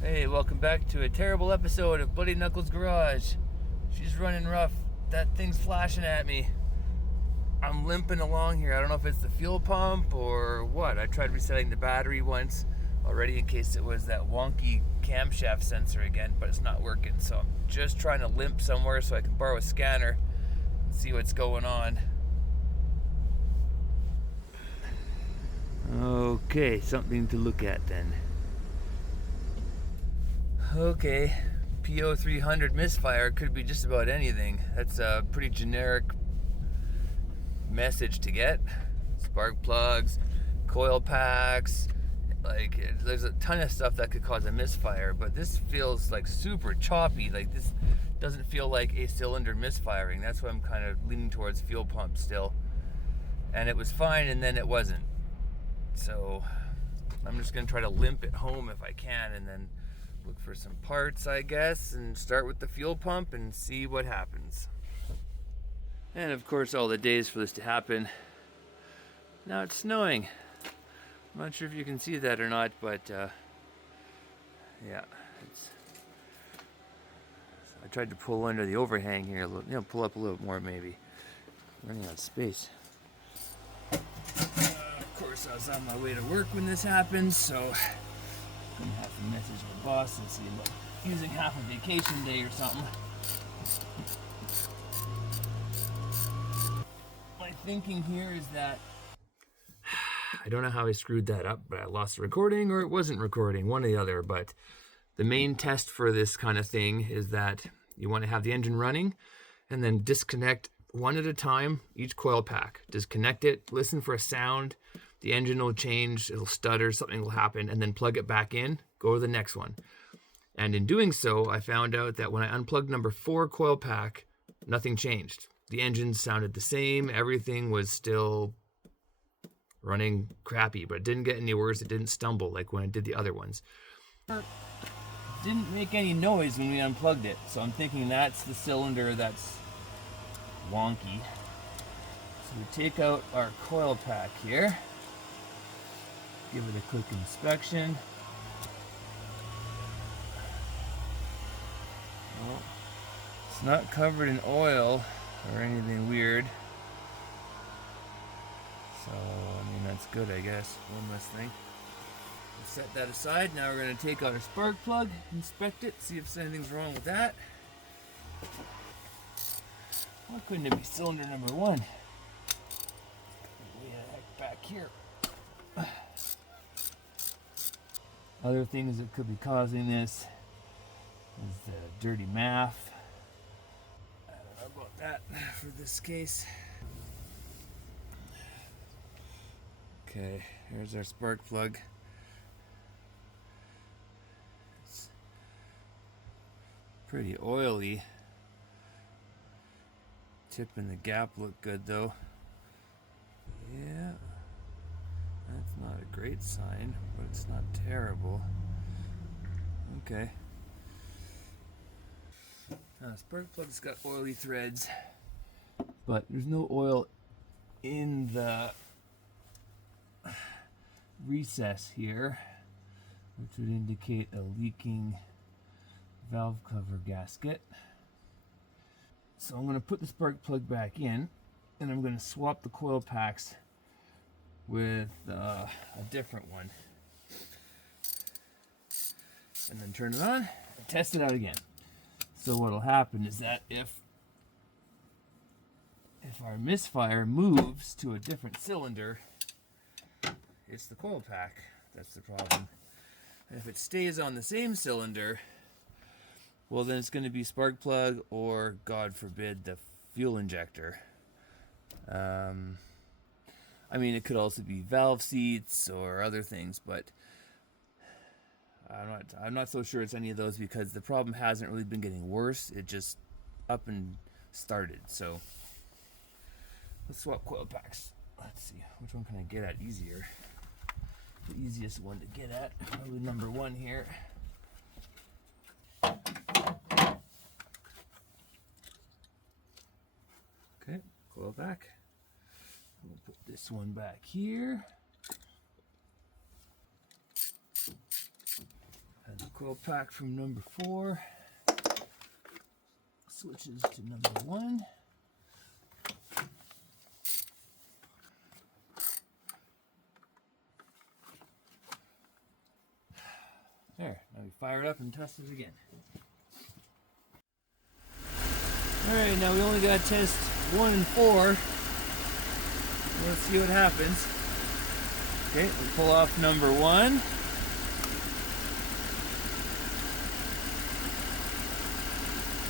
Hey, welcome back to a terrible episode of Bloody Knuckles Garage. She's running rough. That thing's flashing at me. I'm limping along here. I don't know if it's the fuel pump or what. I tried resetting the battery once already in case it was that wonky camshaft sensor again, but it's not working. So I'm just trying to limp somewhere so I can borrow a scanner and see what's going on. Okay, something to look at then. Okay, P0300 Misfire could be just about anything. That's a pretty generic message to get. Spark plugs, coil packs, there's a ton of stuff that could cause a misfire, but this feels like super choppy. Like this doesn't feel like a cylinder misfiring. That's why I'm kind of leaning towards fuel pump still. And it was fine and then it wasn't. So I'm just gonna try to limp it home if I can and then look for some parts, I guess, and start with the fuel pump and see what happens. And of course, all the days for this to happen. Now it's snowing. I'm not sure if you can see that or not, but yeah, I tried to pull under the overhang here, pull up a little more maybe. I'm running out of space. Of course, I was on my way to work when this happened, so I'm gonna have to message my boss and see about using half a vacation day or something. My thinking here is that I don't know how I screwed that up, but I lost the recording or it wasn't recording, one or the other. But the main test for this kind of thing is that you want to have the engine running and then disconnect one at a time each coil pack. Disconnect it, listen for a sound. The engine will change, it'll stutter, something will happen, and then plug it back in, go to the next one. And in doing so, I found out that when I unplugged number 4 coil pack, nothing changed. The engine sounded the same, everything was still running crappy, but it didn't get any worse, it didn't stumble like when I did the other ones. It didn't make any noise when we unplugged it, so I'm thinking that's the cylinder that's wonky. So we take out our coil pack here. Give it a quick inspection. Well, it's not covered in oil or anything weird. So, I mean, that's good, I guess. One less thing. Let's set that aside. Now we're going to take out our spark plug, inspect it, see if anything's wrong with that. Why couldn't it be cylinder number 1? Way the heck back here. Other things that could be causing this is the dirty math. I don't know about that for this case. Okay, here's our spark plug. It's pretty oily. Tip and the gap look good though. Yeah. That's not a great sign, but it's not terrible. Okay. Now, the spark plug's got oily threads, but there's no oil in the recess here, which would indicate a leaking valve cover gasket. So I'm going to put the spark plug back in, and I'm going to swap the coil packs with a different one, and then turn it on and test it out again. So what'll happen is that if our misfire moves to a different cylinder, it's the coil pack that's the problem. And if it stays on the same cylinder, well, then it's going to be spark plug or, God forbid, the fuel injector. I mean, it could also be valve seats or other things, but I'm not so sure it's any of those because the problem hasn't really been getting worse. It just up and started. So let's swap coil packs. Let's see, which one can I get at easier? The easiest one to get at, probably number 1 here. Okay, coil pack. We'll put this one back here. And the coil pack from number 4 switches to number 1. There, now we fire it up and test it again. Alright, now we only got to test 1 and 4. Let's see what happens. Okay, we pull off number 1.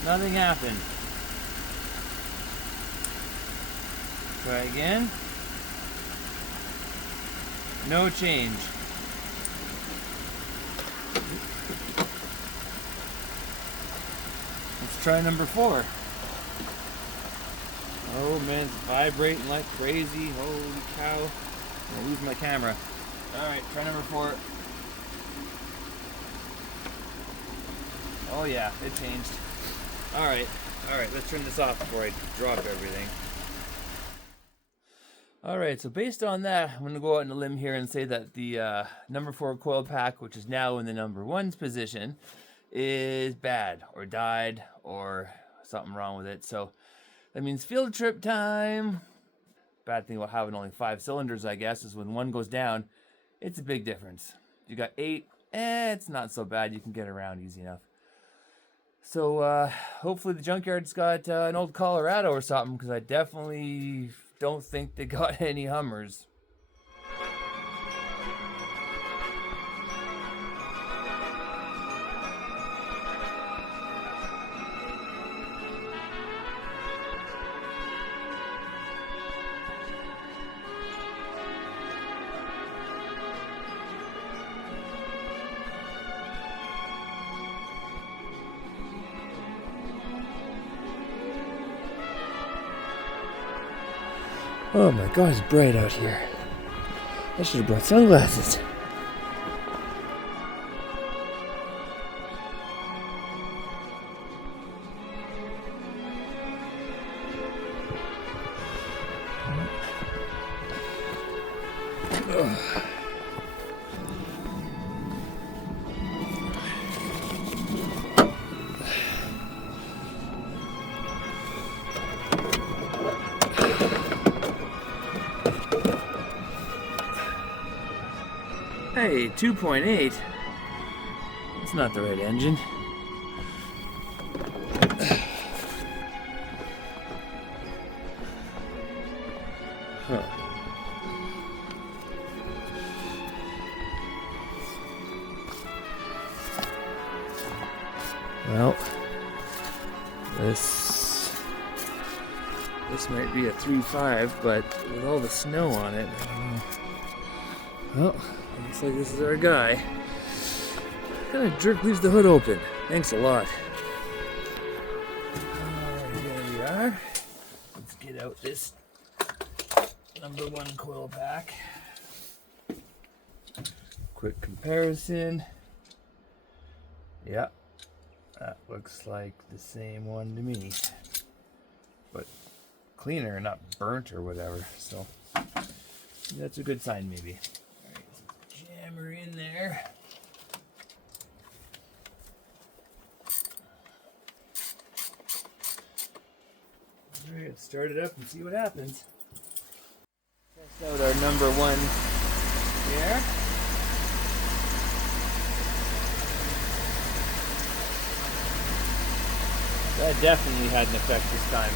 Nothing happened. Try again. No change. Let's try number 4. Oh man, it's vibrating like crazy. Holy cow. I'm gonna lose my camera. Alright, try number 4. Oh yeah, it changed. Alright, let's turn this off before I drop everything. Alright, so based on that, I'm going to go out on a limb here and say that the number 4 coil pack, which is now in the number 1's position, is bad, or died, or something wrong with it. So that means field trip time. Bad thing about having only 5 cylinders, I guess, is when one goes down, it's a big difference. You got 8, it's not so bad. You can get around easy enough. So hopefully the junkyard's got an old Colorado or something, because I definitely don't think they got any Hummers. Oh my god, it's bright out here. I should have brought sunglasses. Hey, 2.8. That's not the right engine. Huh. Well, this might be a 3.5, but with all the snow on it, I don't know. Well, looks like this is our guy. What kind of jerk leaves the hood open? Thanks a lot. Alright, there we are. Let's get out this number 1 coil pack. Quick comparison. Yeah, that looks like the same one to me. But cleaner, not burnt or whatever. So that's a good sign maybe. Jammer in there. Alright, let's start it up and see what happens. Test out our number 1 here. That definitely had an effect this time.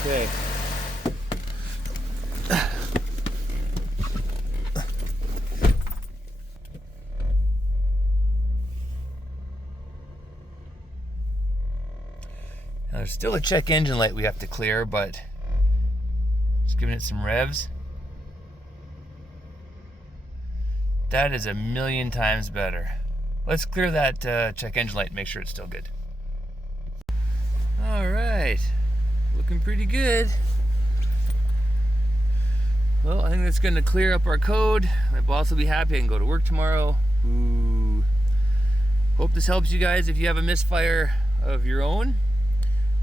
Okay. Now there's still a check engine light we have to clear, but just giving it some revs. That is a million times better. Let's clear that check engine light and make sure it's still good. Alright, looking pretty good. Well, I think that's going to clear up our code. My boss will be happy. I can go to work tomorrow. Ooh. Hope this helps you guys if you have a misfire of your own.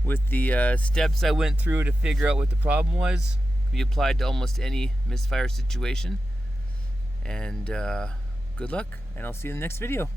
With the steps I went through to figure out what the problem was, can be applied to almost any misfire situation. And good luck, and I'll see you in the next video.